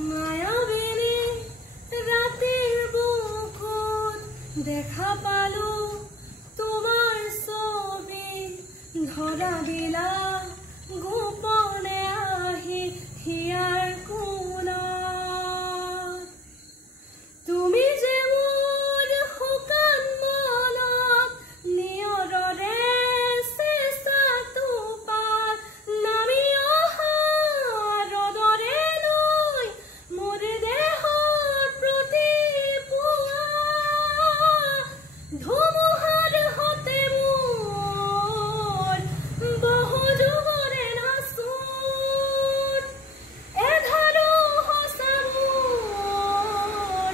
মায়াবিনী ৰাতেৰ বুকুত দেখা পালো তোমাৰ ছবি ধৰা দিলা গোপনে আহি হিয়াৰ কোণত তুমি যে মোৰ শুকান মনত নিয়ৰৰে চেষ্টাটো পাত নামি অহা ৰদৰে লৈ মোৰ দেহত প্ৰতিপুৱা ধুমুহাৰ হতে মোৰ বহু যুগৰে নাচোন এধাৰো সঁচা মোৰ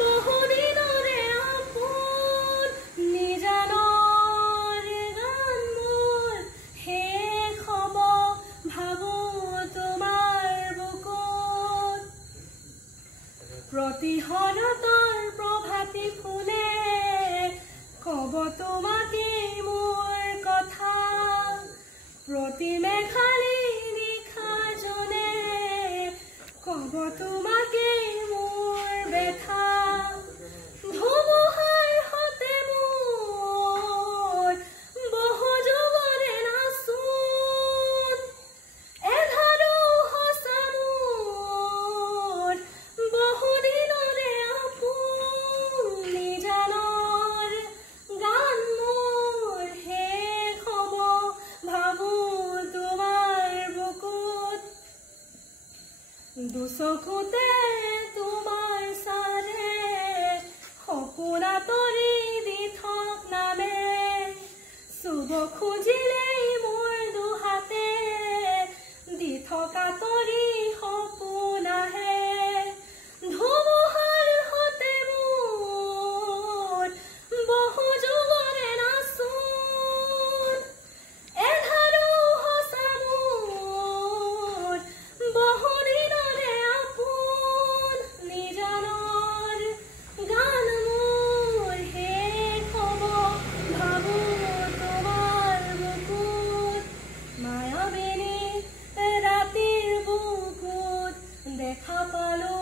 বহু দিনৰে আপোন নিজানৰ গান মোৰ শেষ হ'ব ভাবো তোমাৰ বুকুত প্ৰতিহৰতৰ প্ৰভাতী ফুলে কব তোমাকে মোৰ কথা প্ৰতি মেঘালী নিশা জনে কব তোমাকে মোৰ ব্যথা ধুমুহাৰ হতে মোৰ বহু যুগৰে নাচোন এধাৰো সঁচা মোৰ বহু দিনৰে আপোন নিজানৰ গান মোৰ শেষ হ'ব ভাবো তোমাৰ বুকুত দুচকুতে তোমাৰ চাৰে সপোন আঁতৰি দি থক নামে চুব খুজিলেই মোৰ দুহাতে দি থক আঁতৰি সপোন আহে ধুমুহাৰ হতে মোৰ বহু যুগৰে নাচোন এধাৰো সঁচা মোৰ বহু দিনৰে আপোন নিজানৰ গান মোৰ শেষ হ'ব ভাবো তোমাৰ বুকুত মায়াবিনী ৰাতিৰ বুকুত দেখা পালো